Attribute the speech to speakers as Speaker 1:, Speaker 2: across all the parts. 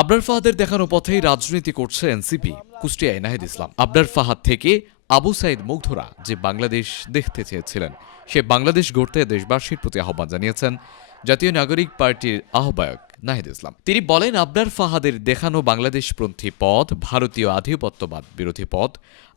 Speaker 1: আবরার ফাহাদের দেখানো পথেই রাজনীতি করছে এনসিপি কুষ্টিয়া এনাহেদ ইসলাম। আবরার ফাহাদ থেকে আবু সাইদ মুগ্ধরা যে বাংলাদেশ দেখতে চেয়েছিলেন, সে বাংলাদেশ গড়তে দেশবাসীর প্রতি আহ্বান জানিয়েছেন। জাতীয় নাগরিক পার্টির আহ্বায়ক নাহিদ ইসলাম। তিনি বলেন আবরার ফাহাদের দেখানো বাংলাদেশপন্থী পথ, ভারতীয় আধিপত্যবাদ বিরোধী পথ,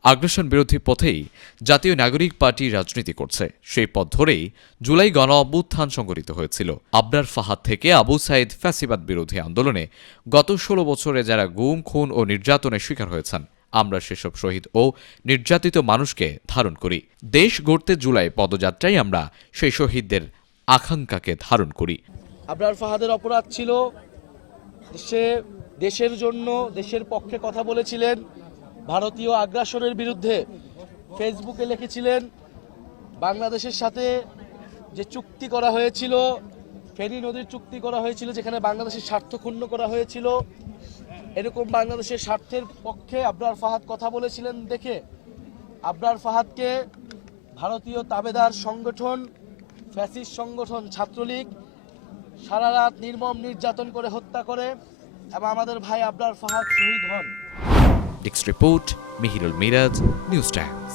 Speaker 1: আগ্রাসন বিরোধী পথেই জাতীয় নাগরিক পার্টি রাজনীতি করছে। সেই পথ ধরেই জুলাই গণ অভ্যুত্থান সংগঠিত হয়েছিল। আবরার ফাহাদ থেকে আবু সাইদ ফ্যাসিবাদ বিরোধী আন্দোলনে গত ষোলো বছরে যারা গুম, খুন ও নির্যাতনের শিকার হয়েছেন, আমরা সেসব শহীদ ও নির্যাতিত মানুষকে ধারণ করি। দেশ গড়তে জুলাই পদযাত্রায় আমরা সেই শহীদদের আকাঙ্ক্ষাকে ধারণ করি।
Speaker 2: আবরার ফাহাদের অপরাধ ছিল সে দেশের জন্য, দেশের পক্ষে কথা বলেছিলেন, ভারতীয় আগ্রাসনের বিরুদ্ধে। ফেসবুকে লিখেছিলেন, বাংলাদেশের সাথে যে চুক্তি করা হয়েছিল, ফেনী নদীর চুক্তি করা হয়েছিল, যেখানে বাংলাদেশের স্বার্থ ক্ষুণ্ণ করা হয়েছিল, এরকম বাংলাদেশের স্বার্থের পক্ষে আবরার ফাহাদ কথা বলেছিলেন দেখে। আবরার ফাহাদকে ভারতীয় তাবেদার সংগঠন, ফ্যাসিস্ট সংগঠন, ছাত্রলীগ সারা রাত নির্মম নির্যাতন করে হত্যা করে এবং আমাদের ভাই আবরার ফাহাদ শহীদ হন।
Speaker 1: ডিক্স report Mihirul Miraj news times